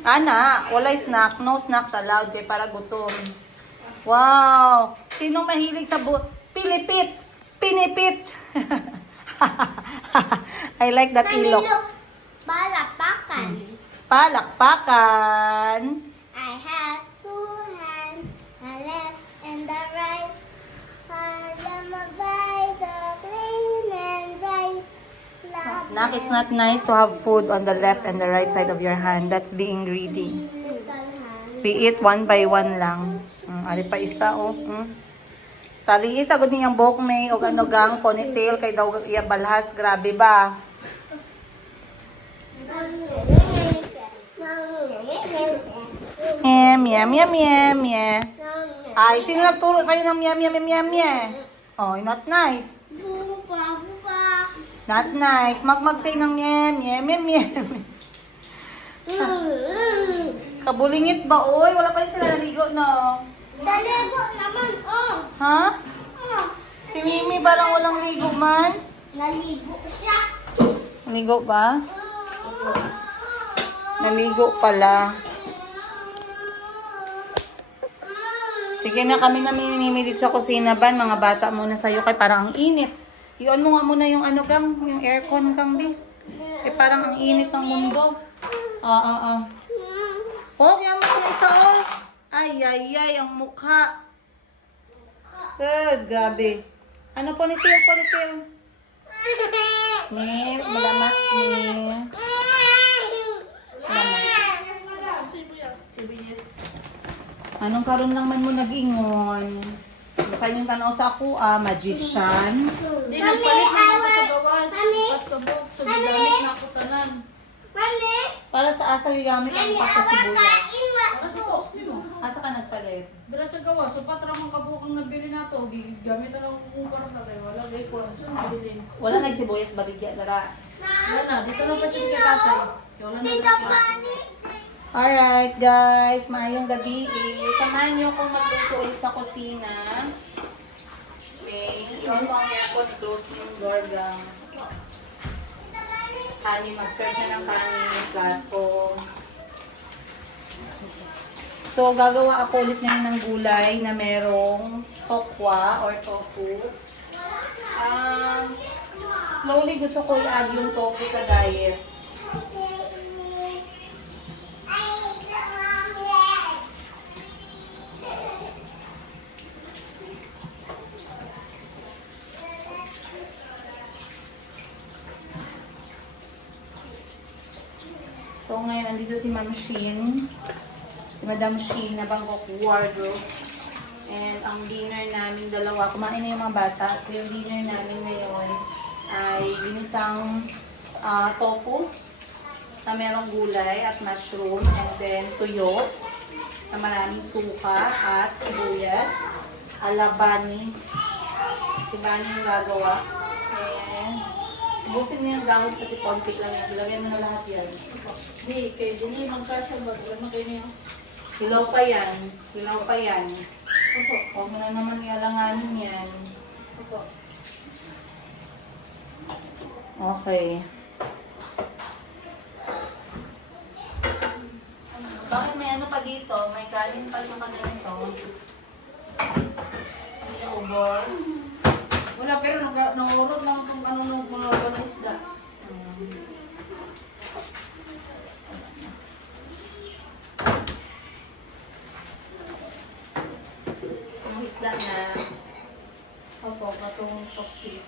Ana, walay snack. No snacks allowed kay para gutom. Wow! Sino mahilig sa pilipit? Pinipit! I like that Mami, ilok. look. Palakpakan. Palakpakan. I have two hands, the left and the right. I'm a bite of clean and right. Nak, it's not nice to have food on the left and the right side of your hand. That's being greedy. We eat one by one lang. Ali pa isa, oh. Tali isa, gud niyang buhok may, o ano gang, ponytail, kay daw iya balhas. Grabe ba? Miem, miem, miem, miem. Ay, sino nagturo sa'yo ng miem, miem, miem, miem? Oh, not nice. Bupa, bupa. Not nice. Mag-say ng miem, miem, miem, miem. Kabulingit ba, oy? Wala pa rin sila naligo, no? Naligo naman, oh. Ha? Oh. Si Mimi parang walang ligo man. Naligo siya. Naligo ba? Naligo pala. Sige na, kami na Mimi dito sa kusina ban. Mga bata muna sa'yo kay parang ang init. I-on mo nga muna yung ano kang, yung aircon kang di. Eh parang ang init ng mundo. Oh, yan mo yung isa oh. Ay, ay, ay, ang mukha. Sus, grabe. Ano ponytail, ponytail? Ni, malamas ni. Malamas. Anong karon lang man mo nag-ingon? Saan yung tanaw sa ako, magician. Hindi, nagpalit na ako sa gawas. Ba't kabog? So, gigamit na ako tanan. Mami, Para sa asa gamit ang mami, pasta awat sibuyas. kain mo. Para sa sauce nimo. Asa ka nagpalit? Dira sa gawas, so patra mang kabukang nabili na to. Gigamit na lang kung karta kay wala gay ko ang nabili. Wala na sibuyas baligya dara. Wala na, dito na pa siya kay tatay. Kaya wala na Tita dito. Pani. Alright guys, maayong gabi. Samahan niyo kung magluto ulit sa kusina. Okay, i-on ko ang aircon, close niyo yung door gang. Kanin, mag-serve na ng kanin, plato. So, gagawa ako ulit ngayon ng gulay na merong tokwa or tofu. Slowly gusto ko i-add yung tofu sa diet. So, ngayon, andito si Ma'am Shin. Si Madam Shin na Bangkok Wardrobe. And ang dinner namin, dalawa. Kumain na yung mga bata. So, yung dinner namin ngayon ay ginisang tofu na merong gulay at mushroom. And then, tuyo na maraming suka at sibuyas. Alabani. Si Bani yung gagawa. And, busin niyo yung gawin kasi konti lang yan. Lagyan mo na lahat yan. Di, kay dili magkasya ba? Wala man kayo niya. Hilaw pa yan. Hilaw pa yan. Opo. Huwag mo na naman ialanganin yan. Opo. Okay. Bakit may ano pa dito? May kanin pa sa ganito. Hindi na ubos. Wala, pero nangurot lang kung ano nung mga walang isda. Yung isda na. Opo, katong toxic.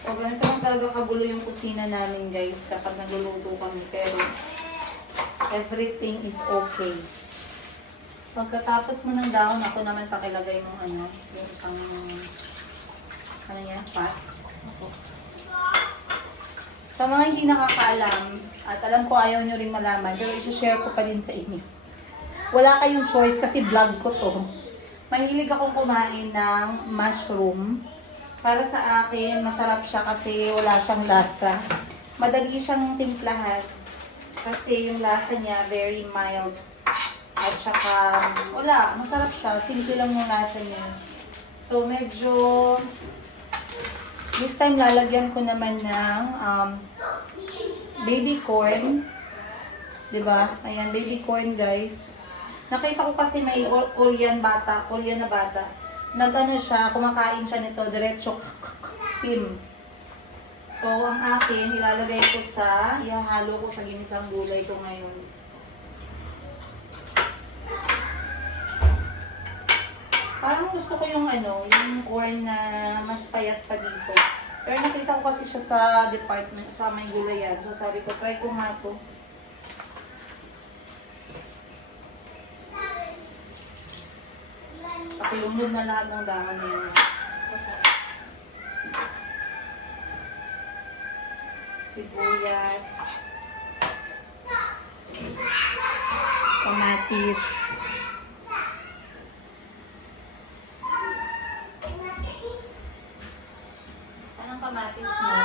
So, ganito lang talaga kagulo yung kusina namin guys kapag nagluluto kami. Pero, everything is okay. Pagkatapos mo ng dahon, ako naman pakilagay mo ano, yung isang, ano yan, pot. Sa mga hindi nakakaalam, at alam ko ayaw nyo rin malaman, pero isa-share ko pa din sa inyo. Wala kayong choice kasi vlog ko to. Mahilig akong kumain ng mushroom. Para sa akin, masarap siya kasi wala siyang lasa. Madali siyang timplahan. Kasi yung lasa niya very mild. At saka, wala, masarap siya. Simple lang yung lasa niya. So, medyo, this time lalagyan ko naman ng baby corn. Diba? Ayan, baby corn guys. Nakita ko kasi may Korean na bata. Nag-ano siya, kumakain siya nito, diretso steam. So, ang akin, ilalagay ko ihahalo ko sa ginisang gulay ko ngayon. Parang gusto ko yung yung corn na mas payat pa dito. Pero nakita ko kasi siya sa department, sa may gulayan. So, sabi ko, try ko nga ito. Pakulunod na lahat ng dahon na yun. Sibuyas. Kamatis. Saan ang kamatis mo?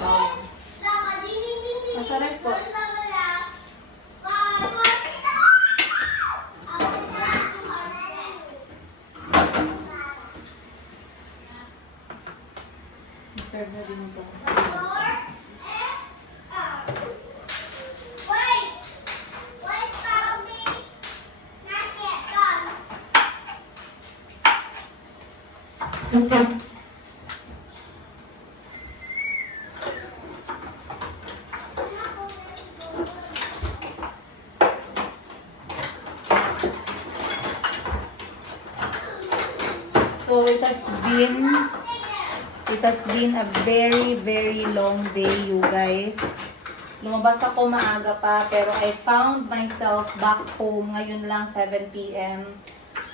Oh. Masarap po. Serve na din ito. So it has been a very, very long day, you guys. Lumabas ako maaga pa, pero I found myself back home ngayon lang, 7 p.m.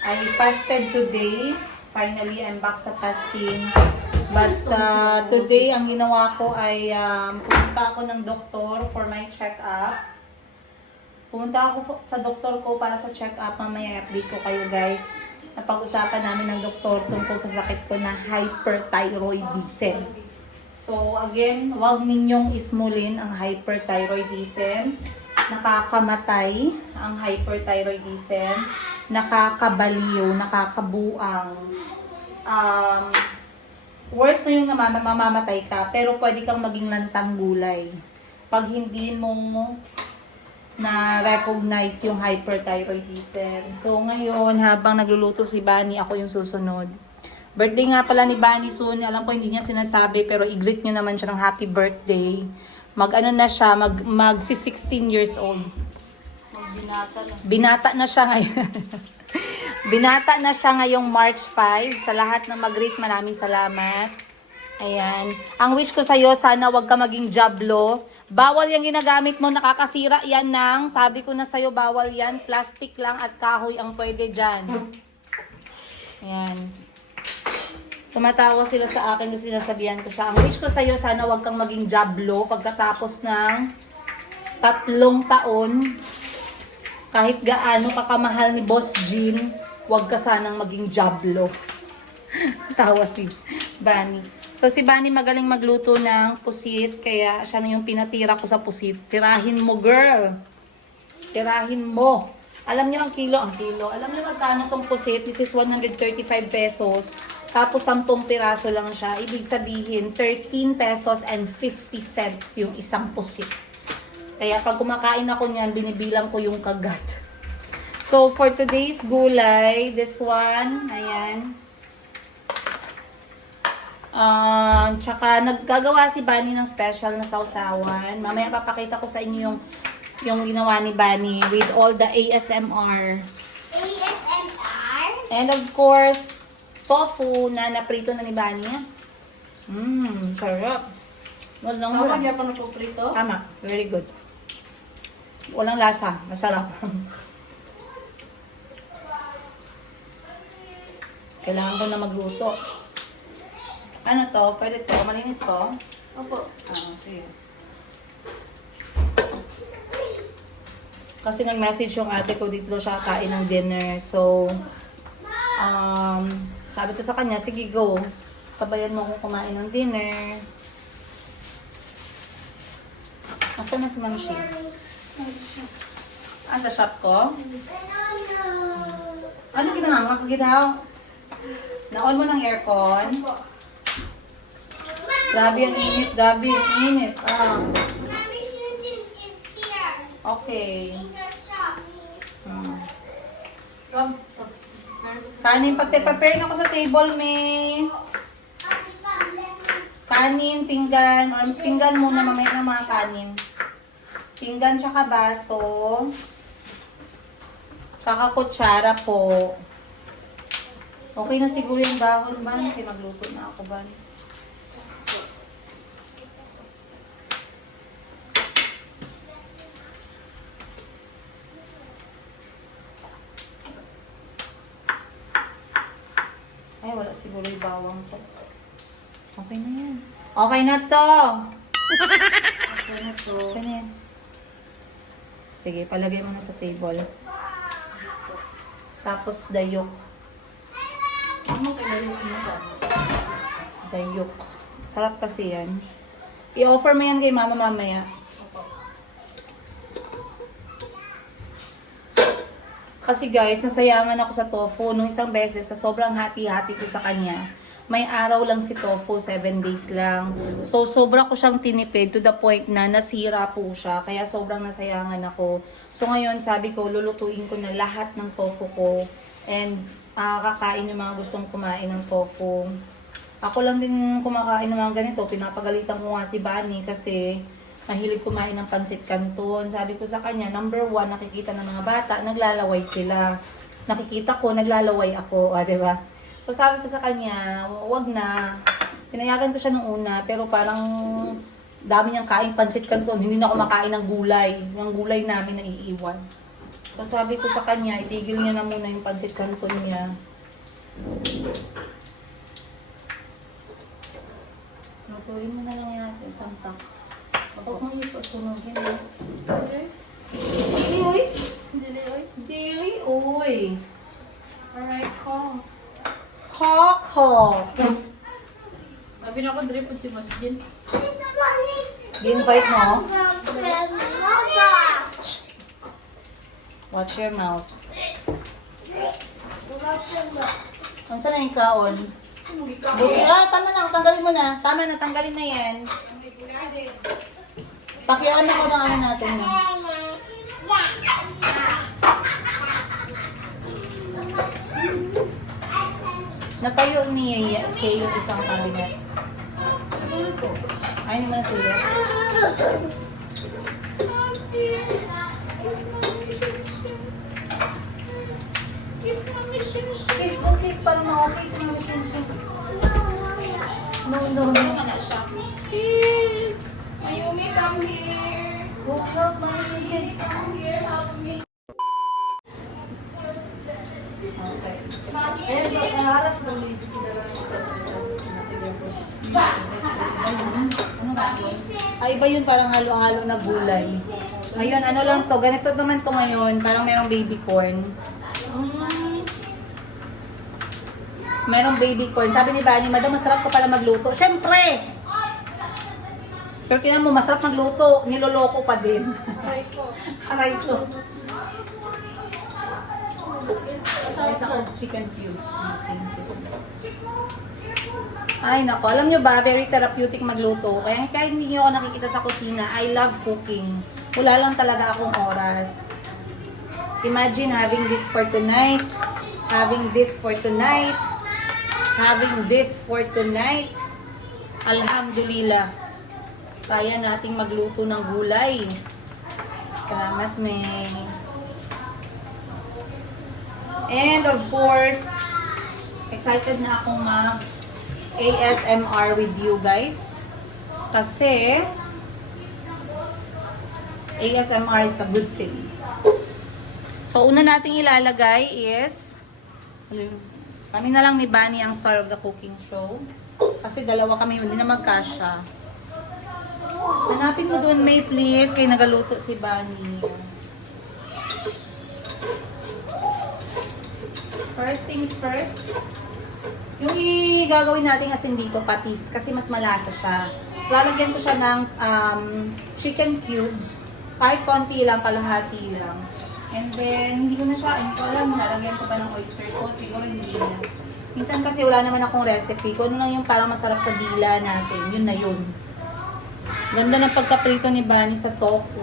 I fasted today. Finally, I'm back sa fasting. But today, ang ginawa ko ay pumunta ako ng doktor for my check-up. Pumunta ako sa doktor ko para sa check-up. Mamaya update ko kayo, guys. Napag-usapan namin ng doktor tungkol sa sakit ko na hyperthyroidism. So, again, huwag ninyong ismulin ang hyperthyroidism. Nakakamatay ang hyperthyroidism. Nakakabaliw, nakakabuang. Worst na yung mamamatay ka, pero pwede kang maging lantang gulay. Pag hindi mo na-recognize yung hyperthyroidism. So, ngayon, habang nagluluto si Bunny, ako yung susunod. Birthday nga pala ni Bunny soon. Alam ko hindi niya sinasabi, pero i-greet niya naman siya ng happy birthday. Mag-ano na siya, mag-16 years old. Binata na siya ngayon. Binata na siya ngayong March 5. Sa lahat na mag-greet, maraming salamat. Ayan. Ang wish ko sa'yo, sana wag ka maging jablo. Bawal yung ginagamit mo, nakakasira yan ng, sabi ko na sa'yo, bawal yan, plastic lang at kahoy ang pwede dyan. Ayan. Tumatawa sila sa akin kasi sinasabihan ko siya. Ang wish ko sa'yo, sana wag kang maging jablo pagkatapos ng 3 taon. Kahit gaano kakamahal ni Boss Jean, wag ka sanang maging jablo. Tawa si Bunny. So si Bunny magaling magluto ng pusit, kaya siya na yung pinatira ko sa pusit. Tirahin mo, girl. Tirahin mo. Alam niyo ang kilo. Alam niyo magkano tong pusit? This is 135 pesos. Tapos 10 piraso lang siya. Ibig sabihin, 13 pesos and 50 cents yung isang pusit. Kaya pag kumakain ako niyan, binibilang ko yung kagat. So for today's gulay, this one, ayan. Tsaka naggagawa si Bunny ng special na sausawan. Mamaya papakita ko sa inyo yung ginawa ni Bunny with all the ASMR. ASMR? And of course, tofu na naprito na ni Bunny. Sarap. Tama, hindi pa napuprito. Tama, very good. Walang lasa, masarap. Kailangan ko na magluto. Ano to? Pwede to? Malinis to? Opo. Sige. Kasi nag-message yung ate ko dito siya kain ng dinner. So, sabi ko sa kanya, sige go. Sabayan mo kung kumain ng dinner. Asa na si Ma'am Shi? Ah, sa shop ko? Ano ginahanga ko ginaw? Na-on mo ng aircon? Grabe ang init, grabe ang init. Ah, Mommy Susan is here okay. in the shop. Hmm. Come. Kanin, pag-prepare na ko sa table, May. Kanin, pinggan. Or pinggan muna, mamaya ng mga kanin. Pinggan tsaka baso. Tsaka kutsara po. Okay na siguro yung dahon ba? Kaya magluto na ako ba? Ay, wala siguro yung bawang ko. Okay na yan. Okay na to! Okay na to. Okay na yan. Sige, palagay mo na sa table. Tapos dayok. Ano kailangan mo ka? Dayok. Sarap kasi yan. I-offer mo yan kay mama mamaya. Kasi guys, nasayangan ako sa tofu nung isang beses sa sobrang hati-hati ko sa kanya. May araw lang si tofu, 7 days lang. So, sobra ko siyang tinipid to the point na nasira po siya. Kaya sobrang nasayangan ako. So, ngayon sabi ko, lulutuin ko na lahat ng tofu ko. And kakain yung mga gustong kumain ng tofu. Ako lang din kumakain ng mga ganito. Pinapagalitan ko nga si Bunny kasi mahilig kumain ng pansit canton. Sabi ko sa kanya, number 1, nakikita ng mga bata, naglalaway sila. Nakikita ko, naglalaway ako. Diba? So sabi ko sa kanya, wag na. Pinayagan ko siya nung una, pero parang dami niyang kain pansit canton. Hindi na ako makain ng gulay. Yung gulay namin naiiwan. So sabi ko sa kanya, itigil niya na muna yung pansit canton niya. Lutuin mo na lang yan, isang tak. Huwag mo ito sunugin eh. Dili, uy. Dili, oy. Dili, uy. Alright, call. Coco. Sabi na ako, drip po si Masjin. Di-invite mo? Watch your mouth. Ano saan na yung kaon? Buti, tama na, tanggalin mo na. Tama na, tanggalin na yan. Pakiaan ako ng ano natin. No? Natayo ni Kay yung isang cabinet. Ay, hindi mo na sulit. Kiss mo, kiss. Parang na-okay sa mga shin-shin. No, no, no. Mayumi, come here. Go, help mga shin-shin. Come here, help me. Okay. Eh, nakaharap mo dito sila lang ano ba yun? Ay, iba yun parang halo-halo na gulay. Ngayon, ano lang to, ganito naman to ngayon, parang merong baby corn. Merong baby corn. Sabi ni Bunny, Madam, masarap ko pala magluto. Siyempre! Pero kaya mo, masarap magluto, niloloko pa din. Aray ko. Aray ko. May sa chicken cubes. Ay, nako. Alam nyo ba, very therapeutic magluto. Kaya kahit hindi nyo ako nakikita sa kusina, I love cooking. Wala lang talaga akong oras. Imagine having this for tonight. Having this for tonight. Having this for tonight. Alhamdulillah. Kaya nating magluto ng gulay. Salamat, May. And of course, excited na akong mag ASMR with you guys. Kasi ASMR is a good thing. So, una nating ilalagay is kami na lang ni Bunny ang star of the cooking show. Kasi dalawa kami yun, hindi na magkasya. Hanapin mo doon, May, please. Kaya nagaluto si Bunny. First things first. Yung gagawin natin asin dito, patis. Kasi mas malasa siya. So, lalagyan ko siya ng chicken cubes. Kahit konti lang, kalahati lang. And then, hindi ko na siya, hindi ko alam, nalagyan ko pa ng oyster sauce, siguro hindi na. Minsan kasi wala naman akong recipe. Kung ano lang yung parang masarap sa dila natin, yun na yun. Ganda ng pagkaprito ni Bunny sa tofu.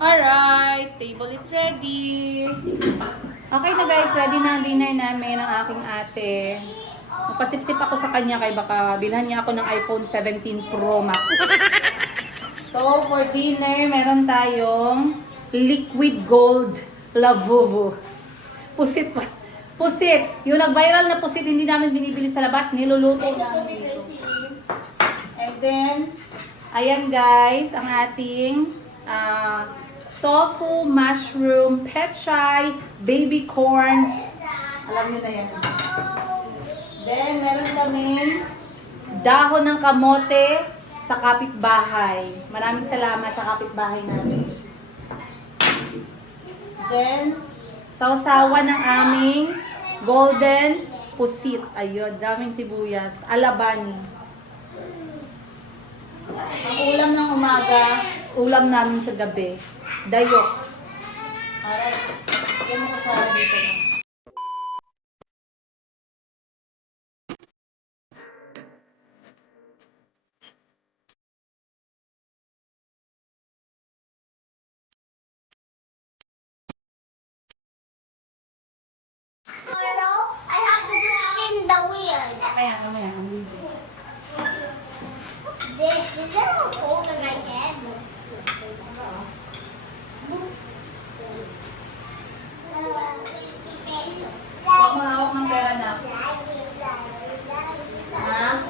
Alright, table is ready. Okay na guys, ready na ang dinner namin ng aking ate. Napasipsip ako sa kanya kay baka bilhan niya ako ng iPhone 17 Pro Max. So, for dinner, meron tayong liquid gold lavuvu. Pusit pa. Pusit. Yung nag-viral na pusit, hindi namin binibili sa labas. Niluluto namin dito. And then, ayan guys, ang ating tofu, mushroom, pechay, baby corn. Alam niyo na yan. Then, meron kaming dahon ng kamote sa kapitbahay. Maraming salamat sa kapitbahay namin. Then, sausawan ng aming golden pusit. Ayun, daming sibuyas. Alabani. Ang ulam ng umaga, ulam namin sa gabi. Dayok. Alright. Yan ang kasara dito na. Hello? I have to spin the wheel. Kaya mamaya. Is there a hole in my head? Huwag mo hawak ng pera na. Ha?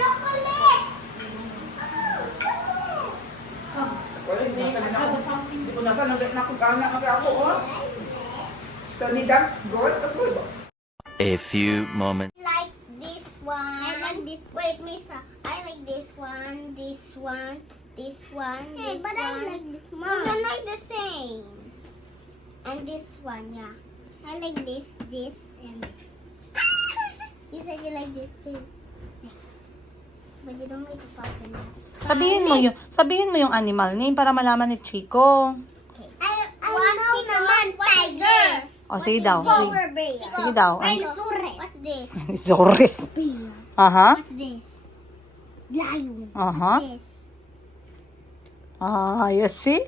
Chocolate! Hindi ko nasa nakukana ako, oh. So, nidam, good, good. A few moments. Like this one. I like this. Wait, Misa. I like this one, this one, this one. Hey, this but one. I like this one. We can like the same. And this one, yeah. I like this, and you said you like this too. But you don't like the pumpkin. Sabihin mo yung animal name para malaman ni Chico. Okay. I know naman, tiger. O, sige daw. Polar bear. Sige daw. Rhinoceros. What's this? Zoris. Bear. Aha. What's this? Lion. Aha. What's this? Ah, you see?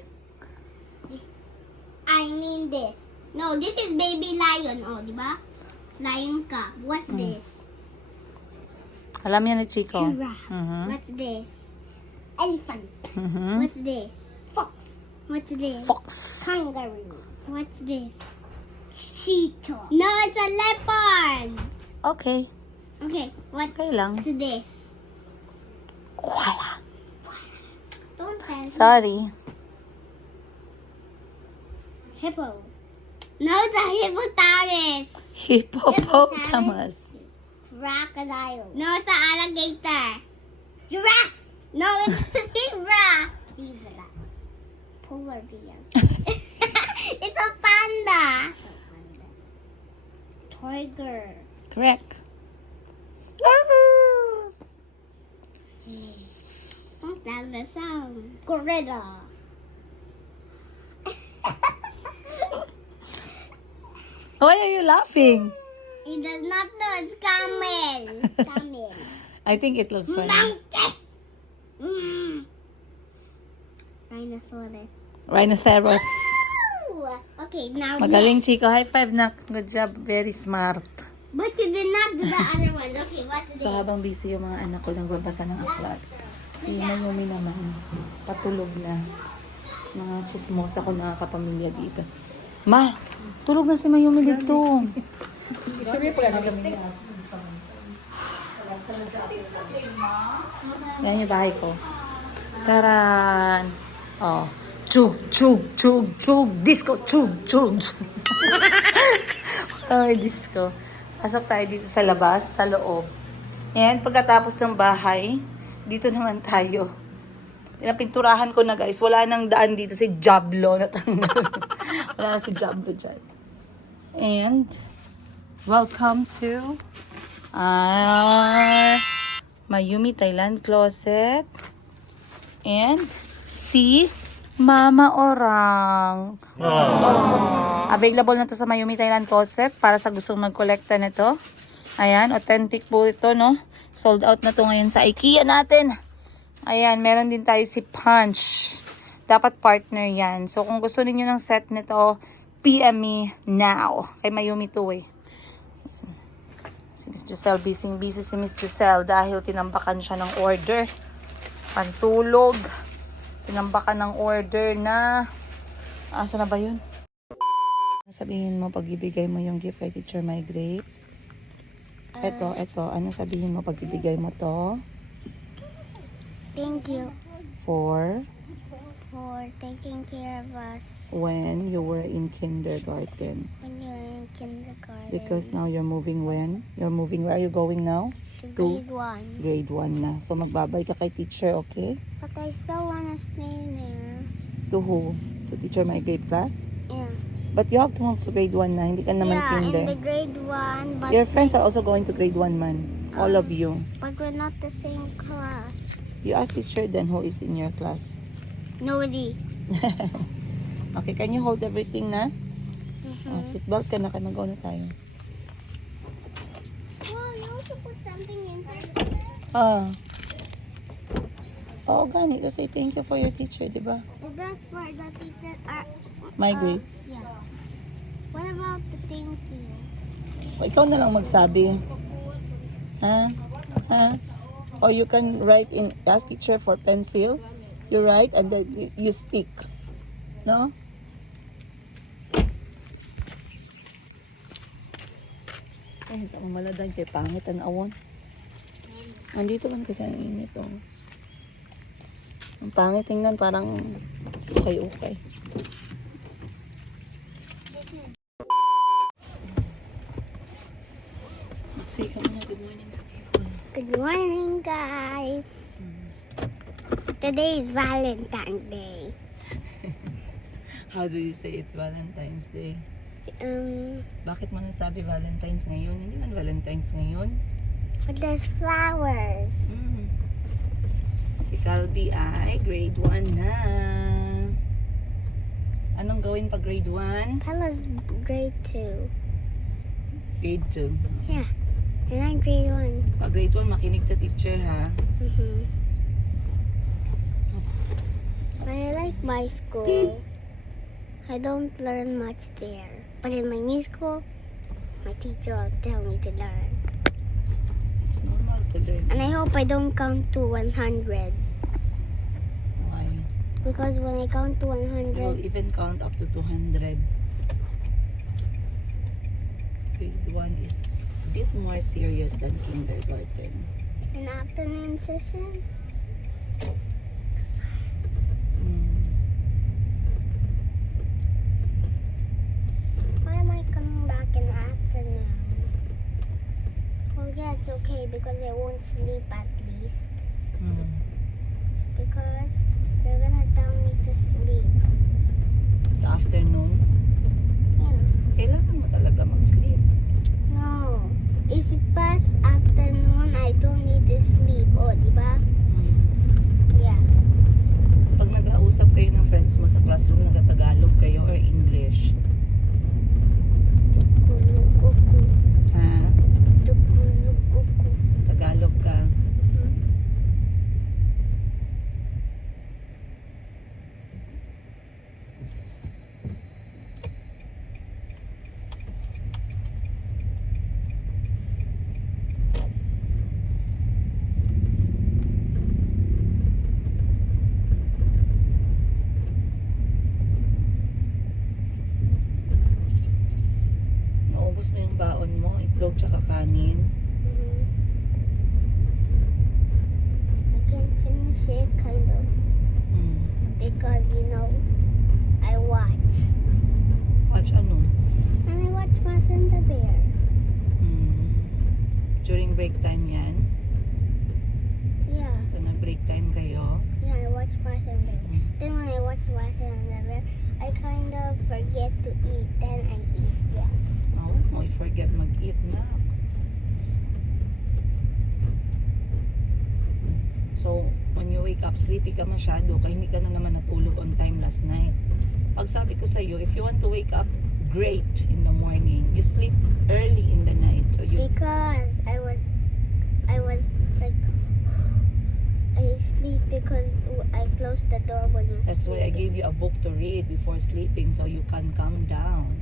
I mean this. No, this is baby lion. Oh, di ba? Lion cub. What's this? Alam yan ni Chico. Giraffe. Mhm. What's this? Elephant. Mhm. What's this? Fox. What's this? Fox. Kangaroo. What's this? Cheetah. No, it's a leopard. Okay. Okay, what's Okay lang. this? Koala. Don't tell me. Sorry. Hippo. No, it's a hippopotamus. Hippopotamus. Crocodile. No, it's an alligator. Giraffe. No, it's a zebra. Zebra. Polar bear. It's a panda. Tiger. Correct. That's the sound. Gorilla. Why are you laughing? It does not know. It's camel. Camel. I think it looks funny. Monkey. Rhinoceros. Rhinoceros. Ooh. Okay, now Magaling, next. Chico. High five na. Good job. Very smart. But you did not do the other one. Okay, what's this? So, habang busy yung mga anak ko nagbabasa ng aklat, si Mayumi naman, patulog na. Mga chismosa ko na kapamilya dito. Ma, tulog na si Mayumi dito. Yan yung bahay ko. Taran! Oh. Chug, chug, chug, chug. Disco, chug, chug. Ay, disco. Pasok tayo dito sa labas, sa loob. Yan, pagkatapos ng bahay, dito naman tayo. Pinapinturahan ko na guys. Wala nang daan dito si Jablo. Natanggal. Wala na si Jablo dyan. And, welcome to our Mayumi Thailand closet. And, si Mama Orang. Available na to sa Mayumi Thailand closet para sa gustong mag-collecta nito. Ayan, authentic po ito, no? Sold out na to ngayon sa IKEA natin. Ayan, meron din tayo si Punch. Dapat partner yan. So, kung gusto niyo ng set nito, PM me now. Kay Mayumi to eh. Si Miss Giselle, busy si Miss Giselle dahil tinambakan siya ng order. Pantulog. Tinambakan ng order na... Asa na ba yun? Sabihin mo pag ibigay mo yung gift kay Teacher My Grape. Eto. Ano sabihin mo pag ibigay mo to? Thank you For for taking care of us when you were in kindergarten. when you're in kindergarten. Because now you're moving when? You're moving, where are you going now? to grade 1. Grade 1 na. So magbabay ka kay teacher, okay? But I still wanna stay there. To who? To Teacher My Grape class? Yeah. But you have to move to grade 1 na. Hindi ka naman Yeah, kinder. in the grade 1, but Your friends are also going to grade 1 man. All of you. but we're not the same class. You ask teacher then who is in your class. Nobody. Okay, can you hold everything na? Mm-hmm. Seatbelt ka na, kaya mag-go na tayo. Well, you also put something inside. Oo, gani. To say thank you for your teacher, di ba? That's for the teacher. My Grape. Yeah. What about the thank you? O, ikaw na lang magsabi. Ha? Or you can write in, ask teacher for pencil. You write and then you stick. No? Ay, hindi ka mamaladan kay pangit ang awon. Andito lang kasi ang init, oh. Ang pangit tingnan, parang okay. Say ka muna, good morning sa people. Good morning, guys. Today is Valentine's Day. How do you say it's Valentine's Day? Um, Bakit mo nasabi Valentine's ngayon? Hindi man Valentine's ngayon. but there's flowers. Si Calby ay grade 1 na. Anong gawin pag grade 1? Bella's grade 2. Grade 2. Yeah, and I'm grade 1. Pag grade 1, makinig sa teacher, ha? Mm-hmm. Oops. But I like my school. I don't learn much there. But in my new school, my teacher will tell me to learn. It's normal to learn. And I hope I don't count to 100. Why? Because when I count to You will 100, even count up to 200. Grade 1 is a bit more serious than kindergarten. an afternoon session, why am I coming back in the afternoon? Well, yeah, it's okay because I won't sleep at least. Because they're gonna tell me to sleep. Sa afternoon, Yeah. kailangan mo talaga mag-sleep. No. If it pass afternoon, I don't need to sleep. Oh, diba? Yeah. Pag nag-ausap kayo ng friends mo sa classroom, nag-Tagalog kayo or English? Tukulukuku. Ha? Tukulukuku. Tagalog ka? Naubos mo yung baon mo, itlog tsaka kanin. I can't finish it, kind of, because I watch. Watch ano? And I watch Mouse and the Bear. During break time yan? Yeah. So, nag-break time kayo? Yeah, I watch Mouse and the Bear. Then when I watch Mouse and the Bear, I kind of forget to eat. Then I eat. Yeah. Oh, I forget mag-eat na. So, when you wake up, sleepy ka masyado, kaya hindi ka na naman natulog on time last night. Pag sabi ko sa'yo, if you want to wake up great in the morning, you sleep early in the night. So you Because I was like, I sleep because I closed the door when you're that's why I sleeping. gave you a book to read before sleeping so you can calm down.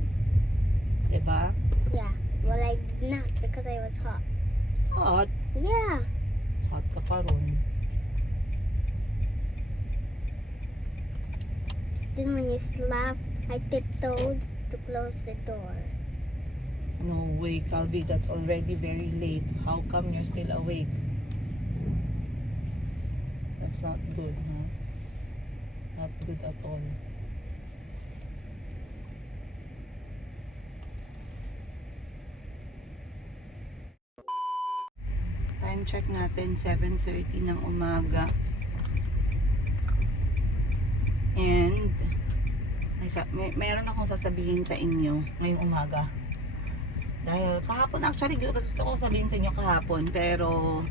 Diba? Yeah. Well, I did not because I was hot. Hot. Yeah. Hot ka pa ron. Then when you slept, I tiptoed to close the door. No way, Calvi. That's already very late. How come you're still awake? That's not good, huh? Not good at all. Time check natin, 7:30 ng umaga. And mayroon akong sasabihin sa inyo ngayong umaga. Dahil kahapon, actually gusto ko sabihin sa inyo kahapon, pero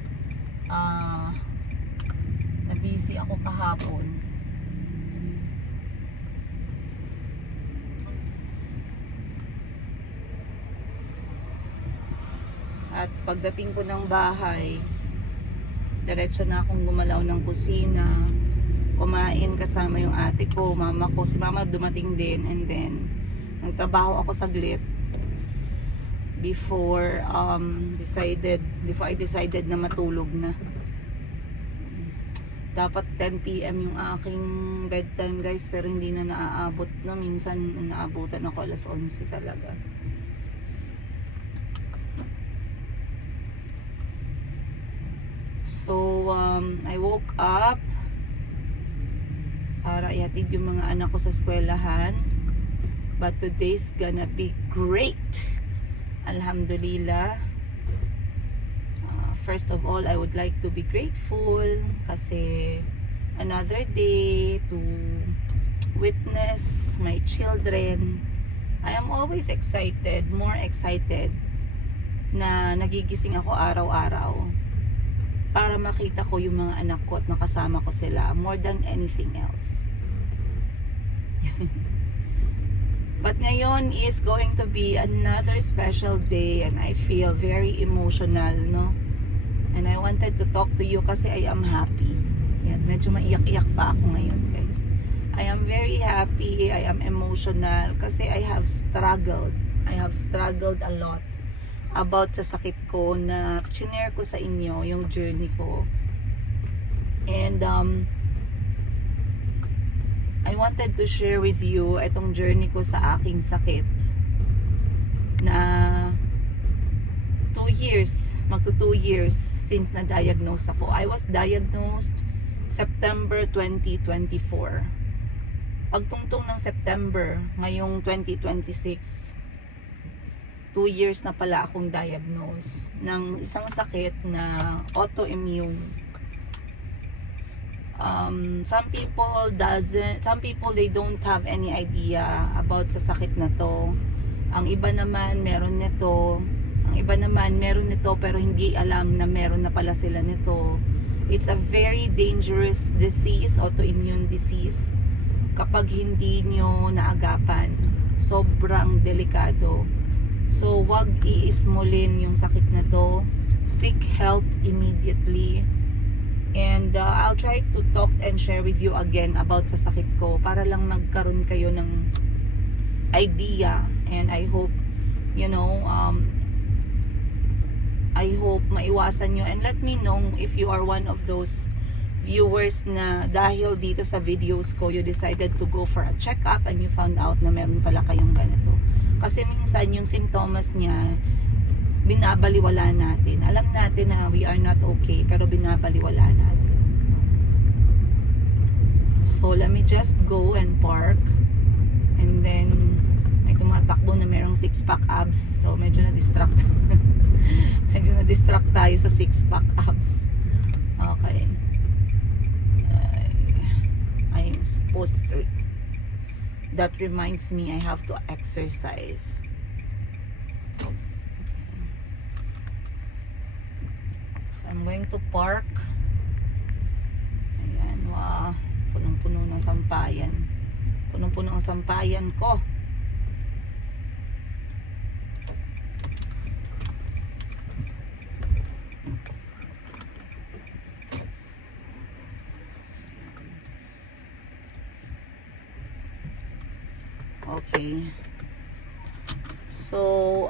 na-busy ako kahapon. At pagdating ko ng bahay, diretso na akong gumalaw ng kusina, kumain kasama yung ate ko, mama ko. Si mama dumating din, and then nagtrabaho ako saglit before I decided na matulog na. Dapat 10 PM yung aking bedtime, guys, pero hindi na naaabot, no? Minsan naabutan ako alas 11 talaga. So I woke up para ihatid yung mga anak ko sa eskwelahan, but today's gonna be great. Alhamdulillah. First of all, I would like to be grateful kasi another day to witness my children. I am always excited, more excited na nagigising ako araw-araw para makita ko yung mga anak ko at makasama ko sila more than anything else. But ngayon is going to be another special day and I feel very emotional, no? And I wanted to talk to you kasi I am happy. Yan, medyo maiyak-iyak pa ako ngayon, guys. I am very happy, I am emotional kasi I have struggled a lot about sa sakit ko na chinare ko sa inyo yung journey ko. And I wanted to share with you itong journey ko sa aking sakit na 2 years, magto 2 years since na-diagnose ako. I was diagnosed September 2024. Pagtungtong ng September, ngayong 2026, 2 years na pala akong diagnose ng isang sakit na autoimmune. Some people they don't have any idea about sa sakit na to. Ang iba naman meron nito, ang iba naman meron nito pero hindi alam na meron na pala sila nito. It's a very dangerous disease, autoimmune disease. Kapag hindi nyo naagapan, sobrang delikado. So, wag iismulin yung sakit na to. Seek help immediately. And I'll try to talk and share with you again about sa sakit ko para lang magkaroon kayo ng idea. And I hope, I hope maiwasan nyo. And let me know if you are one of those viewers na dahil dito sa videos ko, you decided to go for a check-up and you found out na meron pala kayong ganito. Kasi minsan yung symptoms niya, binabaliwala natin. Alam natin na we are not okay, pero binabaliwala natin. So, let me just go and park And then, may tumatakbo na merong 6-pack abs. So, medyo na-distract. Medyo na-distract tayo sa 6-pack abs. Okay. I'm supposed to... That reminds me, I have to exercise. So, I'm going to park. Ayan, wow. Punong-puno ng sampayan. Punong-puno ang sampayan ko. Okay. So,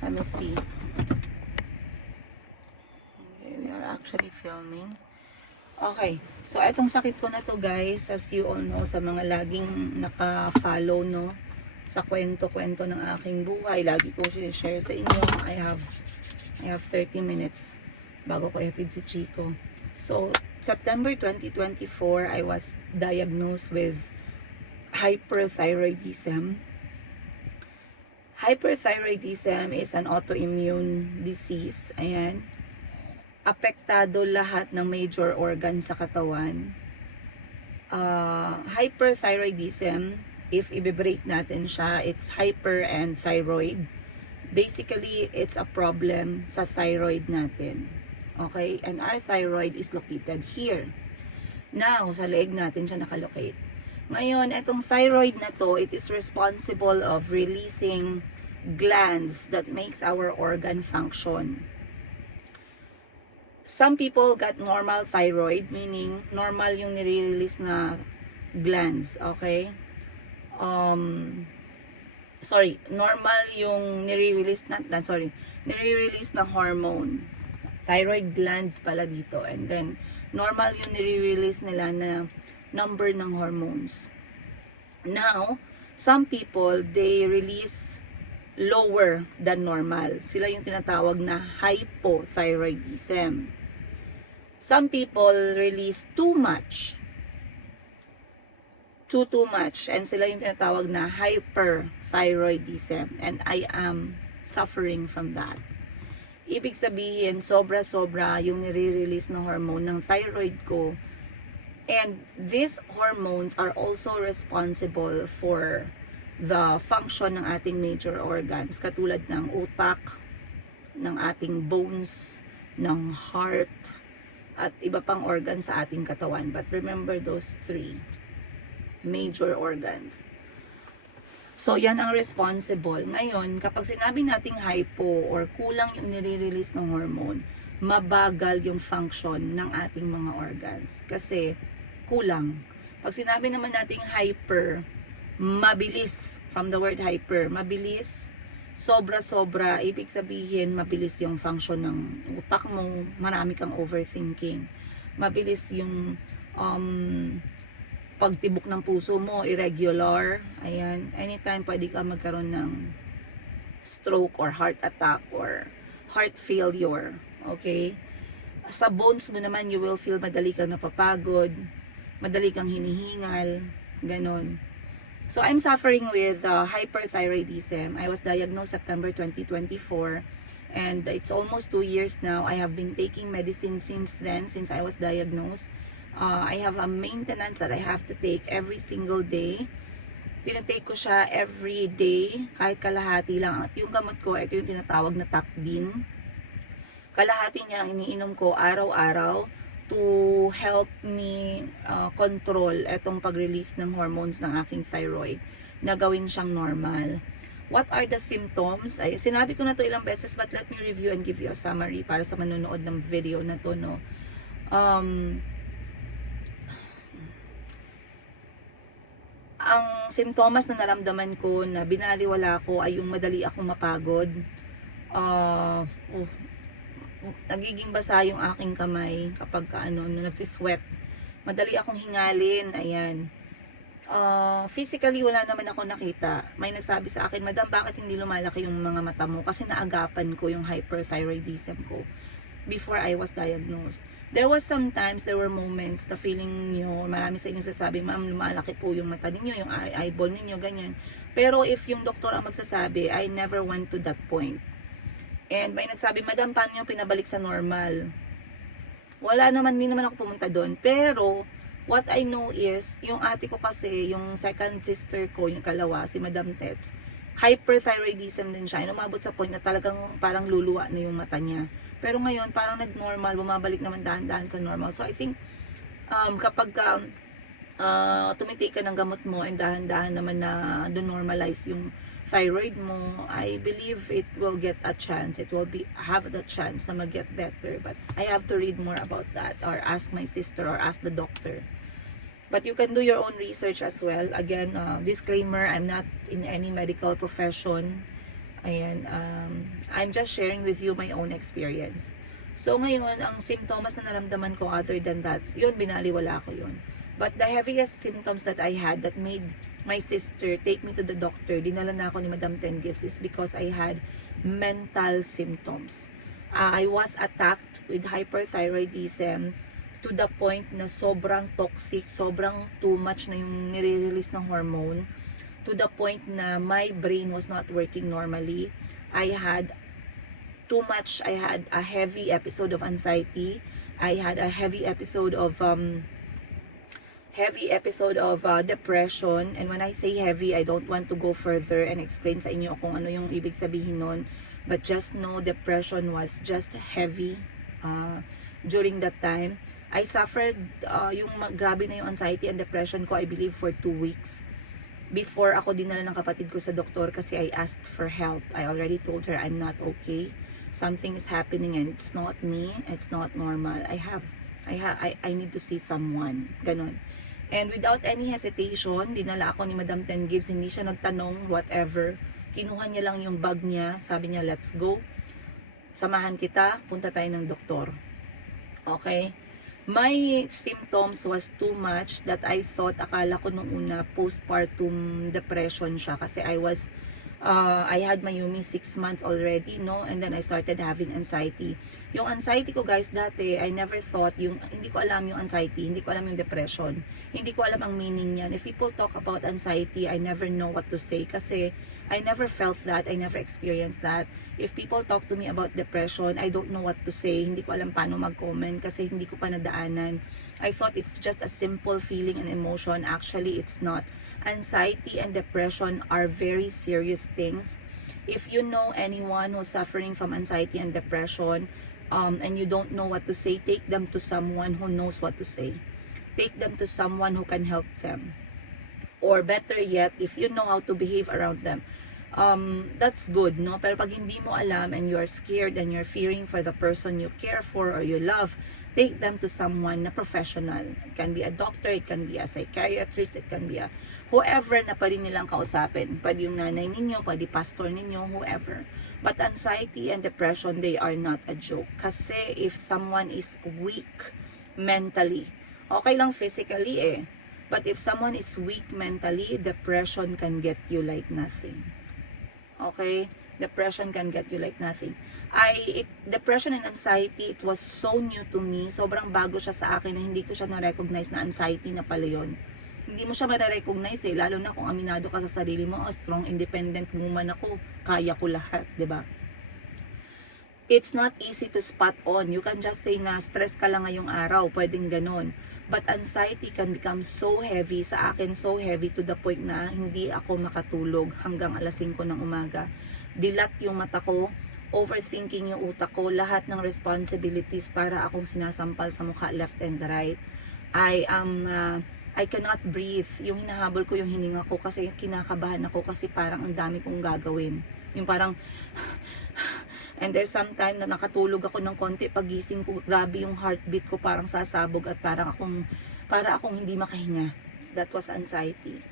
let me see. Okay, we are actually filming. Okay. So, etong sakit ko na to guys, as you all know, sa mga laging naka-follow, no, sa kwento-kwento ng aking buhay, lagi ko share sa inyo. I have 30 minutes bago ko ihatid si Chico. So, September 2024, I was diagnosed with hyperthyroidism. Hyperthyroidism is an autoimmune disease. Ayan. Apektado lahat ng major organs sa katawan. Hyperthyroidism, if i-break natin siya, it's hyper and thyroid. Basically, it's a problem sa thyroid natin. Okay? And our thyroid is located here. Now, sa leeg natin siya nakalocate. Ngayon, itong thyroid na to, it is responsible of releasing glands that makes our organ function. Some people got normal thyroid, meaning normal yung nire-release na glands, okay? Normal yung nire-release na hormone. Thyroid glands pala dito. And then, normal yung nire-release nila na number ng hormones. Now, some people, they release lower than normal. Sila yung tinatawag na hypothyroidism. Some people release too much. Too much. And sila yung tinatawag na hyperthyroidism. And I am suffering from that. Ibig sabihin, sobra-sobra yung nire-release na hormone ng thyroid ko. And these hormones are also responsible for the function ng ating major organs, katulad ng utak, ng ating bones, ng heart, at iba pang organs sa ating katawan. But remember those 3 major organs. So, yan ang responsible. Ngayon, kapag sinabi nating hypo or kulang yung nire-release ng hormone, mabagal yung function ng ating mga organs. Kasi, kulang. Pag sinabi naman nating hyper, mabilis. From the word hyper, mabilis. Sobra-sobra. Ibig sabihin, mabilis yung function ng utak mo. Marami kang overthinking. Mabilis yung pagtibok ng puso mo, irregular. Ayan. Anytime pwede ka magkaroon ng stroke or heart attack or heart failure. Okay? Sa bones mo naman, you will feel madali kang napapagod, madali kang hinihingal, ganon. So, I'm suffering with hyperthyroidism. I was diagnosed September 2024 and it's almost 2 years now. I have been taking medicine since then, since I was diagnosed. I have a maintenance that I have to take every single day. Tinatake ko siya every day, kahit kalahati lang. At yung gamot ko, ito yung tinatawag na Tapdin. Kalahati niya lang iniinom ko araw-araw to help me control etong pag-release ng hormones ng aking thyroid na gawin siyang normal. What are the symptoms? Ay, sinabi ko na to ilang beses, but let me review and give you a summary para sa manonood ng video na to, no? Ang simptomas na naramdaman ko na binaliwala ko ay yung madali akong mapagod. Nagiging basa yung aking kamay kapag nagsisweat. Madali akong hingalin, ayan. Physically, wala naman ako nakita. May nagsabi sa akin, Madam, bakit hindi lumalaki yung mga mata mo? Kasi naagapan ko yung hyperthyroidism ko. before I was diagnosed. There were moments na feeling nyo, marami sa inyo sasabi, ma'am, lumalaki po yung mata ninyo, yung eyeball ninyo, ganyan. Pero if yung doktor ang magsasabi, I never went to that point. And may nagsabi, madam, paano nyo pinabalik sa normal? Wala naman, hindi naman ako pumunta doon. Pero, what I know is, yung ate ko kasi, yung second sister ko, yung kalawa, si Madam Tets, hyperthyroidism din siya. And umabot sa point na talagang parang luluwa na yung mata niya. Pero ngayon, parang nag-normal, bumabalik naman dahan-dahan sa normal. So, I think, kapag tumitake ka ng gamot mo and dahan-dahan naman na normalize yung thyroid mo, I believe it will get a chance. It will have the chance na mag-get better. But I have to read more about that or ask my sister or ask the doctor. But you can do your own research as well. Again, disclaimer, I'm not in any medical profession. Ayan, I'm just sharing with you my own experience. So ngayon, ang symptoms na naramdaman ko other than that, yun, binaliwala ko yun. But the heaviest symptoms that I had that made my sister take me to the doctor, dinala na ako ni Madam Ten Gifts, is because I had mental symptoms. I was attacked with hyperthyroidism to the point na sobrang toxic, sobrang too much na yung nire-release ng hormone, to the point na my brain was not working normally. I had a heavy episode of anxiety. I had a heavy episode of depression. And when I say heavy, I don't want to go further and explain sa inyo kung ano yung ibig sabihin nun. But just know, depression was just heavy during that time. I suffered grabe na yung anxiety and depression ko, I believe, for 2 weeks. Before ako dinala ng kapatid ko sa doktor kasi I asked for help. I already told her I'm not okay. Something is happening and it's not me. It's not normal. I need to see someone. Ganon. And without any hesitation, dinala ako ni Madam Ten Gives. Hindi siya nagtanong, whatever. Kinuha niya lang yung bag niya. Sabi niya, let's go. Samahan kita. Punta tayo ng doktor. Okay? My symptoms was too much that I thought, akala ko nung una, postpartum depression siya. Kasi I had my Yumi 6 months already, no? And then I started having anxiety. Yung anxiety ko, guys, dati, I never thought, hindi ko alam yung anxiety, hindi ko alam yung depression. Hindi ko alam ang meaning niyan. If people talk about anxiety, I never know what to say. Kasi I never felt that, I never experienced that. If people talk to me about depression, I don't know what to say. Hindi ko alam paano mag-comment kasi hindi ko pa nadaanan. I thought it's just a simple feeling and emotion. Actually, it's not. Anxiety and depression are very serious things. If you know anyone who's suffering from anxiety and depression, and you don't know what to say, take them to someone who knows what to say. Take them to someone who can help them. Or better yet, if you know how to behave around them, that's good, no? Pero pag hindi mo alam and you're scared and you're fearing for the person you care for or you love, take them to someone na professional. It can be a doctor, it can be a psychiatrist, it can be a whoever na pwede nilang kausapin. Pwede yung nanay ninyo, pwede pastor ninyo, whoever. But anxiety and depression, they are not a joke. Kasi if someone is weak mentally, okay lang physically eh. But if someone is weak mentally, depression can get you like nothing. Okay? Depression can get you like nothing. Depression and anxiety, it was so new to me. Sobrang bago siya sa akin na hindi ko siya na-recognize na anxiety na pala yun. Hindi mo siya ma-recognize eh. Lalo na kung aminado ka sa sarili mo, strong, independent woman ako. Kaya ko lahat, di ba? It's not easy to spot on. You can just say na stress ka lang ngayong araw. Pwedeng ganon. But anxiety can become so heavy sa akin, so heavy to the point na hindi ako makatulog hanggang alas 5 ng umaga. Dilat yung mata ko, overthinking yung utak ko, lahat ng responsibilities para akong sinasampal sa mukha left and right. I cannot breathe. Yung hinahabol ko yung hininga ko kasi kinakabahan ako kasi parang ang dami kong gagawin. Yung parang and there's some time na nakatulog ako ng konti, pagising ko, grabe yung heartbeat ko, parang sasabog at para akong hindi makahinga. That was anxiety.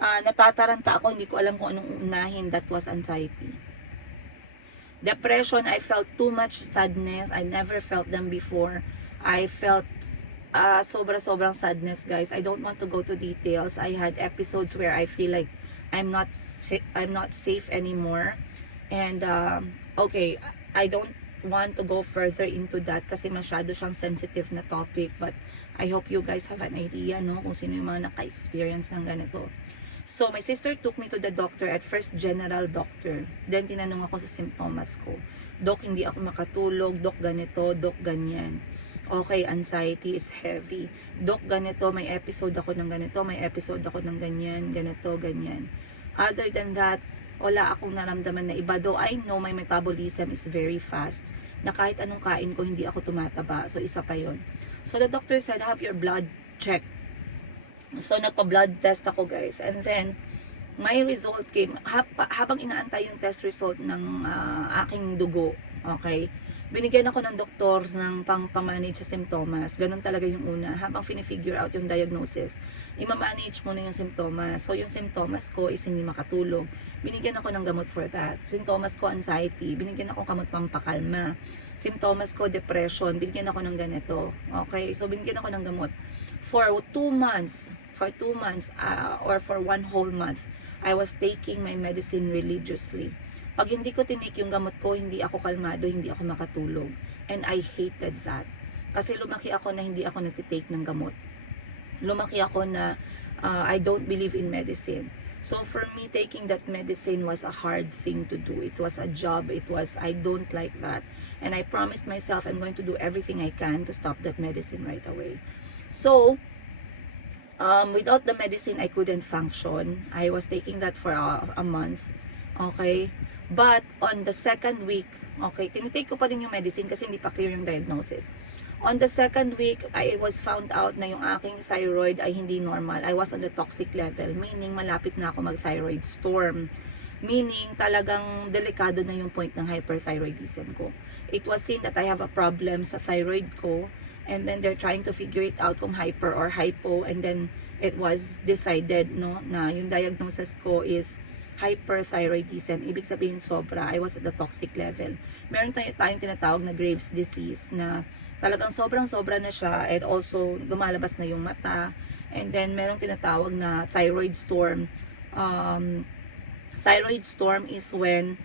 Natataranta ako, hindi ko alam kung anong unahin. That was anxiety. Depression, I felt too much sadness. I never felt them before. I felt sobrang sadness, guys. I don't want to go to details. I had episodes where I feel like I'm not safe anymore. And okay, I don't want to go further into that kasi masyado siyang sensitive na topic, but I hope you guys have an idea, no, kung sino yung mga naka-experience ng ganito. So, my sister took me to the doctor, at first general doctor. Then, tinanong ako sa symptoms ko. Dok, hindi ako makatulog. Dok, ganito. Dok, ganyan. Okay, anxiety is heavy. Dok, ganito. May episode ako ng ganito. May episode ako ng ganyan. Ganito, ganyan. Other than that, wala akong naramdaman na iba. Though I know my metabolism is very fast. Na kahit anong kain ko, hindi ako tumataba. So, isa pa yon. So, the doctor said, have your blood checked. So, nagpa-blood test ako, guys. And then, my result came, habang inaantay yung test result ng aking dugo, okay, binigyan ako ng doktor ng pang-manage sa symptoms. Ganun talaga yung una. Habang fini-figure out yung diagnosis, ima-manage mo na yung symptoms. So, yung symptoms ko is hindi makatulog. Binigyan ako ng gamot for that. Symptoms ko, anxiety. Binigyan ako gamot pampakalma. Symptoms ko, depression. Binigyan ako ng ganito. Okay? So, binigyan ako ng gamot. For 2 months, or for 1 whole month, I was taking my medicine religiously. Pag hindi ko tinake yung gamot ko, hindi ako kalmado, hindi ako makatulog. And I hated that. Kasi lumaki ako na hindi ako nagtitake ng gamot. Lumaki ako na I don't believe in medicine. So for me, taking that medicine was a hard thing to do. It was a job. I don't like that. And I promised myself I'm going to do everything I can to stop that medicine right away. So, without the medicine, I couldn't function. I was taking that for a month. Okay? But, on the second week, okay, tinitake ko pa din yung medicine kasi hindi pa clear yung diagnosis. On the second week, I was found out na yung aking thyroid ay hindi normal. I was on the toxic level, meaning malapit na ako mag-thyroid storm. Meaning, talagang delikado na yung point ng hyperthyroidism ko. It was seen that I have a problem sa thyroid ko, and then they're trying to figure it out kung hyper or hypo, and then it was decided, no, na yung diagnosis ko is hyperthyroidism. Ibig sabihin sobra. I was at the toxic level. Meron tayong tinatawag na Graves' disease na talagang sobrang-sobra na siya, and also lumalabas na yung mata, and then merong tinatawag na thyroid storm. Thyroid storm is when,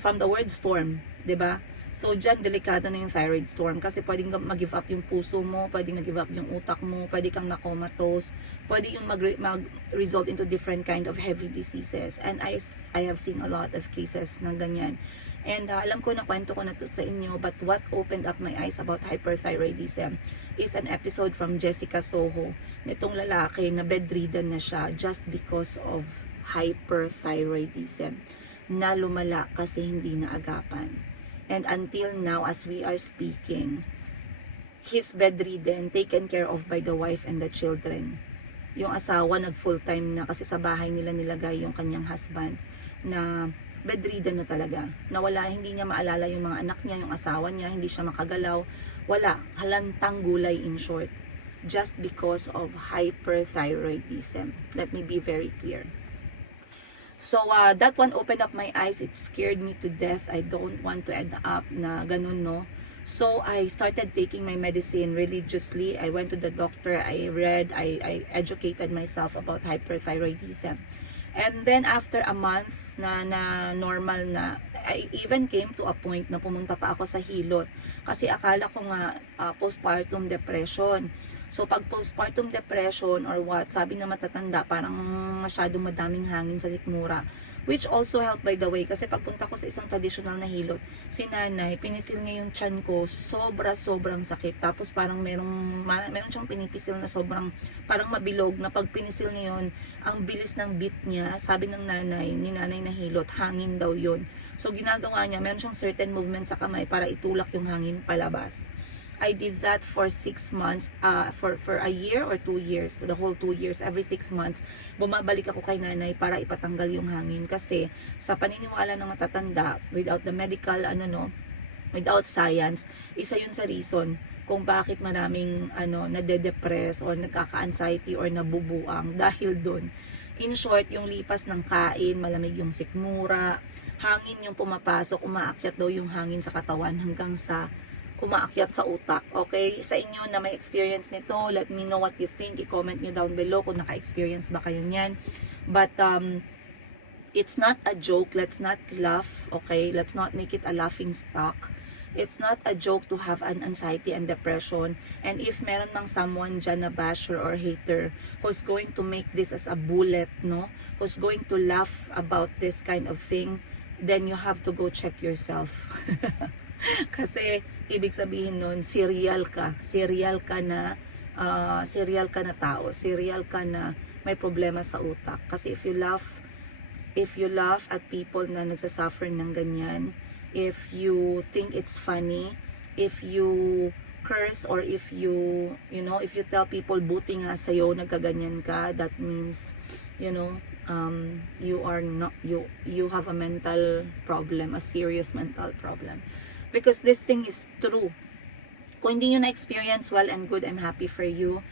from the word storm, 'di ba? So, dyan, delikado na yung thyroid storm kasi pwedeng mag-give up yung puso mo, pwedeng mag-give up yung utak mo, pwede kang na-comatose, pwede yung mag-result into different kind of heavy diseases. And I have seen a lot of cases ng ganyan. And alam ko na kwento ko na to sa inyo, but what opened up my eyes about hyperthyroidism is an episode from Jessica Soho. Nitong lalaki na bedridden na siya just because of hyperthyroidism na lumala kasi hindi naagapan. And until now, as we are speaking, he's bedridden, taken care of by the wife and the children. Yung asawa nag full-time na kasi sa bahay nila nilagay yung kanyang husband na bedridden na talaga. Na wala, hindi niya maalala yung mga anak niya, yung asawa niya, hindi siya makagalaw. Wala, halantang gulay in short. Just because of hyperthyroidism. Let me be very clear. So, that one opened up my eyes. It scared me to death. I don't want to end up na ganun, no? So, I started taking my medicine religiously. I went to the doctor. I read. I educated myself about hyperthyroidism. And then, after a month na normal na, I even came to a point na pumunta pa ako sa hilot. Kasi akala ko nga postpartum depression. So, pag postpartum depression or what, sabi na matatanda, parang masyadong madaming hangin sa sikmura. Which also helped, by the way, kasi pagpunta ko sa isang traditional na hilot, si nanay, pinisil niya yung tiyan ko, sobrang sakit. Tapos parang meron siyang pinipisil na sobrang, parang mabilog, na pag pinisil niya yun, ang bilis ng beat niya, sabi ng nanay, ni nanay na hilot, hangin daw yun. So, ginagawa niya, meron siyang certain movement sa kamay para itulak yung hangin palabas. I did that for 6 months, for a year or 2 years, so the whole 2 years, every 6 months, bumabalik ako kay nanay para ipatanggal yung hangin. Kasi sa paniniwala ng matatanda, without the medical, without science, isa yun sa reason kung bakit maraming nade-depress or nagkaka-anxiety or nabubuang dahil doon. In short, yung lipas ng kain, malamig yung sikmura, hangin yung pumapasok, umaakyat daw yung hangin sa katawan hanggang sa umaakyat sa utak. Okay? Sa inyo na may experience nito, let me know what you think. I-comment nyo down below kung naka-experience ba kayo niyan. But, it's not a joke. Let's not laugh. Okay? Let's not make it a laughing stock. It's not a joke to have an anxiety and depression. And if meron mang someone dyan na basher or hater who's going to make this as a bullet, no? Who's going to laugh about this kind of thing, then you have to go check yourself. Kasi ibig sabihin nun, serial ka na tao, serial ka na may problema sa utak. Kasi if you laugh at people na nagsasuffer ng ganyan, if you think it's funny, if you curse, or if you tell people buti nga sa'yo nagkaganyan ka, that means you have a mental problem, a serious mental problem. Because this thing is true. Kung hindi nyo na-experience, well and good, I'm happy for you.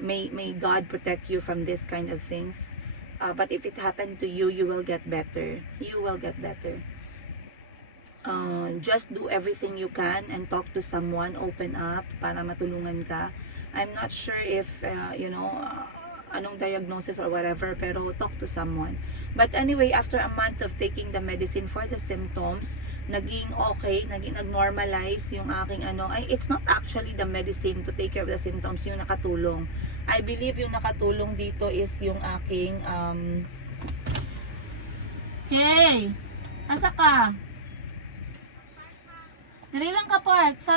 May God protect you from this kind of things. But if it happened to you, you will get better. You will get better. Just do everything you can and talk to someone, open up para matulungan ka. I'm not sure if anong diagnosis or whatever, pero talk to someone. But anyway, after a month of taking the medicine for the symptoms, naging okay, nag-normalize yung aking it's not actually the medicine to take care of the symptoms yung nakatulong. I believe yung nakatulong dito is yung aking hey, asa ka? Dili lang ka park sa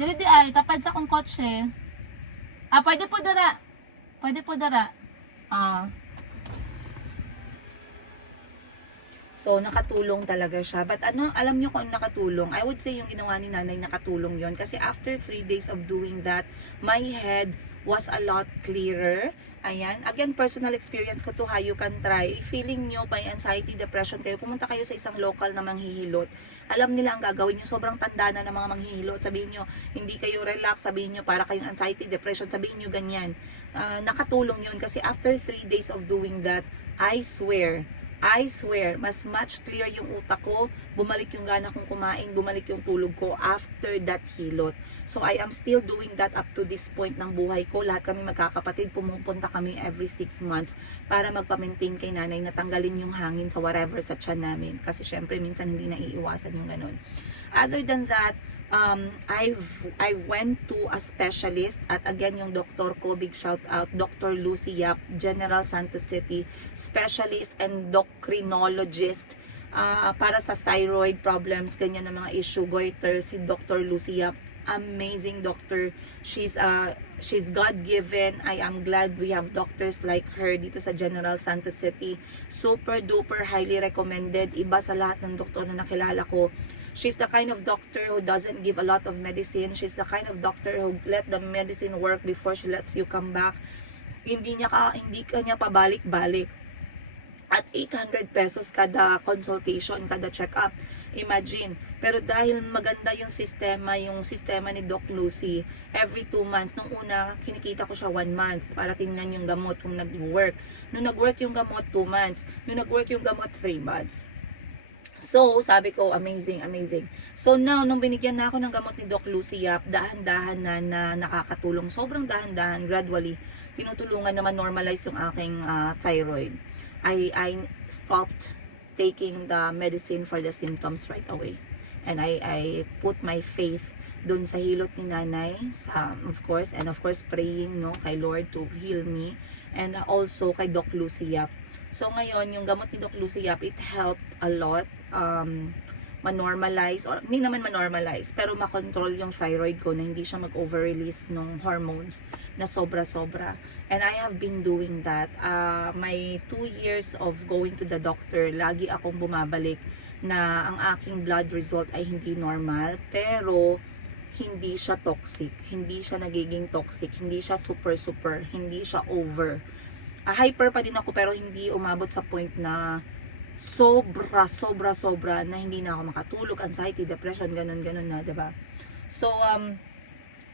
dili di ay tapad sa kong kotse. Pwede po dara. So, nakatulong talaga siya. But alam nyo kung ano nakatulong? I would say yung ginawa ni nanay nakatulong yon. Kasi after 3 days of doing that, my head was a lot clearer. Ayan. Again, personal experience ko to ha. You can try. If feeling nyo may anxiety, depression kayo, pumunta kayo sa isang local na manghihilot. Alam nila ang gagawin nyo. Sobrang tanda na ng mga manghihilot. Sabihin nyo, hindi kayo relax. Sabihin nyo, para kayong anxiety, depression. Sabihin nyo ganyan. Nakatulong yun. Kasi after 3 days of doing that, I swear, mas much clear yung utak ko, bumalik yung gana kong kumain, bumalik yung tulog ko after that hilot. So I am still doing that up to this point ng buhay ko. Lahat kami magkakapatid, pumupunta kami every 6 months para magpa-maintain kay nanay na tanggalin yung hangin sa whatever sa tiyan namin. Kasi syempre minsan hindi naiiwasan yung ganun. Other than that, I went to a specialist at again yung doktor ko, big shout out, Dr. Lucy Yap, General Santos City, specialist endocrinologist para sa thyroid problems, ganyan na mga issue, goiter, si Dr. Lucy Yap. Amazing doctor. She's God-given. I am glad we have doctors like her dito sa General Santos City. Super duper highly recommended. Iba sa lahat ng doktor na nakilala ko. She's the kind of doctor who doesn't give a lot of medicine. She's the kind of doctor who let the medicine work before she lets you come back. Hindi ka niya pabalik-balik. At 800 pesos kada consultation, kada check-up. Imagine. Pero dahil maganda yung sistema ni Doc Lucy, every 2 months, nung una, kinikita ko siya 1 month para tingnan yung gamot kung nag-work. Nung nag-work yung gamot, 2 months. Nung nag-work yung gamot, 3 months. So, sabi ko, amazing, amazing. So now, nung binigyan na ako ng gamot ni Doc Lucy Yap, dahan-dahan na nakakatulong. Sobrang dahan-dahan, gradually, tinutulungan naman normalize yung aking thyroid. I stopped taking the medicine for the symptoms right away. And I put my faith dun sa hilot ni nanay, of course, praying kay Lord to heal me. And also kay Doc Lucy Yap. So ngayon, yung gamot ni Doc Lucy Yap, it helped a lot ma-normalize, or hindi naman ma-normalize, pero ma-control yung thyroid ko na hindi siya mag-over-release ng hormones na sobra-sobra. And I have been doing that. My 2 years of going to the doctor, lagi akong bumabalik na ang aking blood result ay hindi normal, pero hindi siya toxic, hindi siya nagiging toxic, hindi siya super, hindi siya over. Hyper pa din ako pero hindi umabot sa point na sobra na hindi na ako makatulog, anxiety, depression, ganun na, diba? So,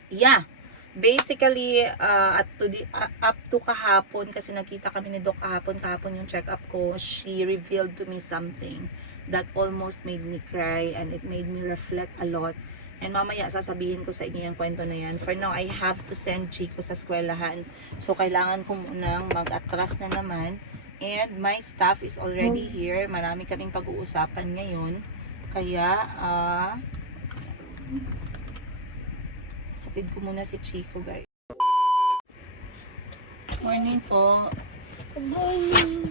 yeah. Basically, up to kahapon, kasi nakita kami ni Doc kahapon yung check-up ko, she revealed to me something that almost made me cry and it made me reflect a lot. And mamaya sasabihin ko sa inyo yung kwento na yan. For now, I have to send Chico sa eskwelahan. So, kailangan ko munang mag-atras na naman. And my staff is already here. Marami kaming pag-uusapan ngayon. Kaya, hatid ko muna si Chico, guys. Morning po. Good morning.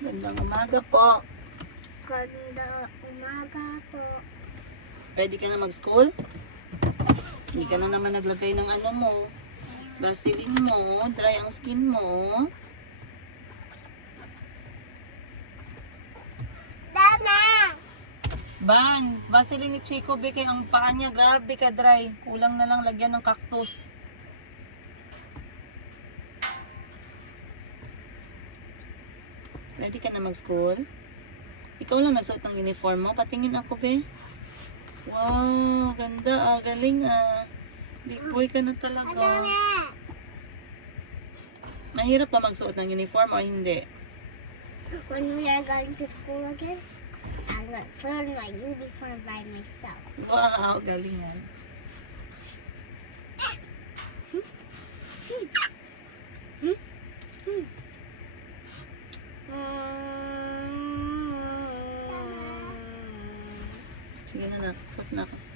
Gandang umaga po. Ganda umaga po. Ready ka na mag-school? Hindi ka na naman naglagay ng ano mo. Vaseline mo, dry ang skin mo. Dama! Ban, Vaseline ni Chico, Beke, ang paa niya, grabe ka dry. Kulang na lang lagyan ng cactus. Ready ka na mag-school? Ikaw lang nagsuot ng uniform mo. Patingin ako, be. Wow, ganda ah. Galing ah. Big boy ka na talaga. Mahirap pa magsuot ng uniform o hindi? When we are going to school again, I'm gonna put on my uniform by myself. Wow, galing ah. Sige na,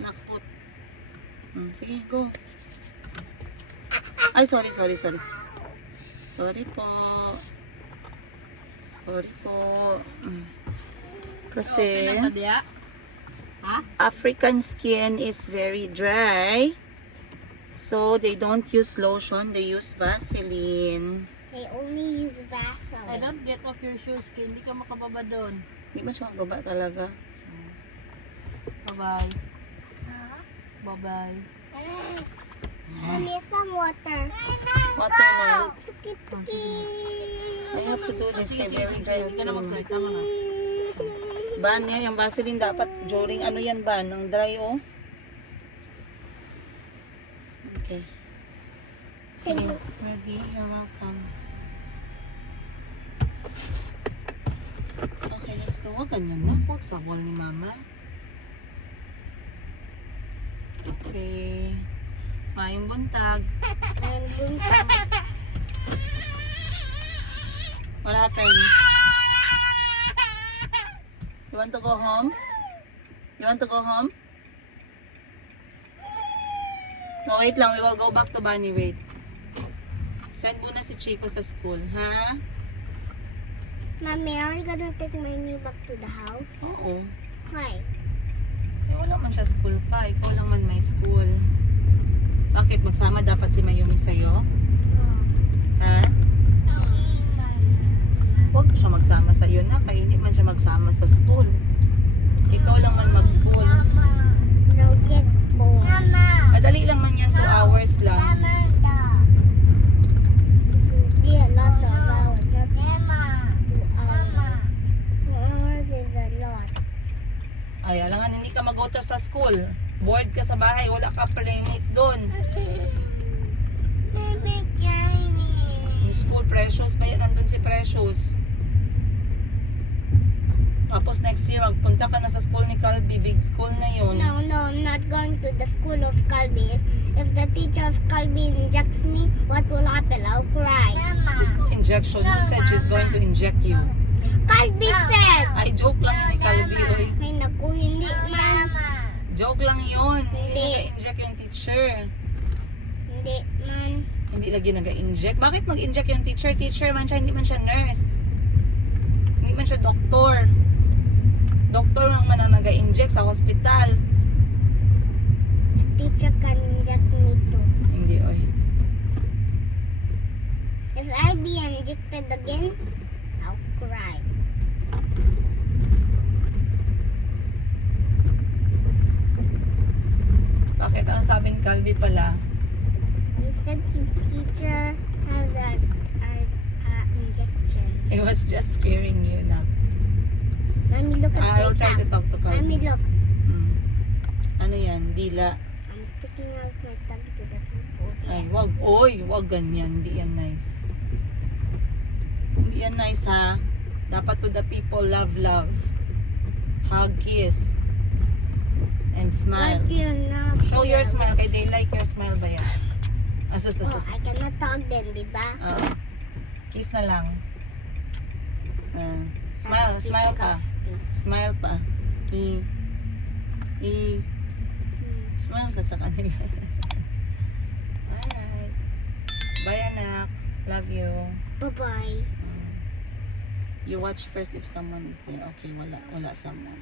nakput. Sige, go. Ay, sorry. Sorry po. Sorry po. Kasi African skin is very dry. So, they don't use lotion, they use Vaseline. They only use I Vaseline. don't get off your shoes, kaya hindi ka makababa doon. Hindi ba siya magbaba talaga? Bye-bye. Bye-bye. I need some water. Water na. Tuki-tuki. I have to do this kay very dry ang Sige na skin. mag-try, tama na. Ban niya, yung Vaseline dapat during ano yan ban, ng dry oh. Okay. Thank you. Ready? You're welcome. Okay, let's go. Huwag ganyan na. Huwag sa wall ni mama. Okay. Mayong buntag. And buntag. What happened? You want to go home? You want to go home? No, wait lang. We will go back to Bunny. Wait. Send muna si Chico sa school, ha? Mommy, are you gonna take my new back to the house? Oo. Why? Eh, wala man siya school pa. Ikaw lang man may school. Bakit? Magsama dapat si Mayumi sa'yo? Ha? Huwag siya magsama sa'yo na. Kaya hindi man siya magsama sa school. Ikaw lang man mag-school. No, get bored. Madali lang man yan. 2 hours lang. Be a lot of hours. Not 2 hours. 2 hours is a lot. Ay, alangan hindi ka mag-go sa school. Bored ka sa bahay. Wala ka playmate doon. Baby, carry me. Yung school, Precious. Ba yan? Nandun si Precious. Tapos next year, magpunta ka na sa school ni Calby. Big school na yun. No, I'm not going to the school of Calby. If the teacher of Calby injects me, what will happen? I'll cry. There's no injection. Who said she's going to inject you? Calby said! Ay, joke lang yun ni Calby. Oy. Ay, naku, hindi man. Joke lang yun. Hindi Hindi. nag-inject yung teacher. Hindi man. Hindi lagi nag-inject. Bakit mag-inject yung teacher? Teacher man siya, hindi man siya nurse. Hindi man siya doktor. Doktor lang man ang nag-inject sa hospital. Teacher can inject me too. Hindi, oy. If I be injected again, I'll cry. Bakit? Ang sabi ni Calby pala? He said his teacher has that injection. He was just scaring you na. Mommy, look at I will my try to tongue. talk to Mommy, Calby. look. Ano yan? Dila. I'm sticking out my tongue to the people Ay, there. wag. Oy, wag ganyan. Hindi yan nice. Hindi yan nice, ha? Dapat to the people, love. Hug, kiss. And smile. But you're not Show your here. smile. Kay they like your smile ba yan? Asas, Oh, asas. I cannot talk then, di ba? Kiss na lang. Smile, That's smile pa. disgusting. Smile pa. Smile ka sa kanila. Alright. Bye, anak. Love you. Bye-bye. You watch first if someone is there. Okay, wala someone.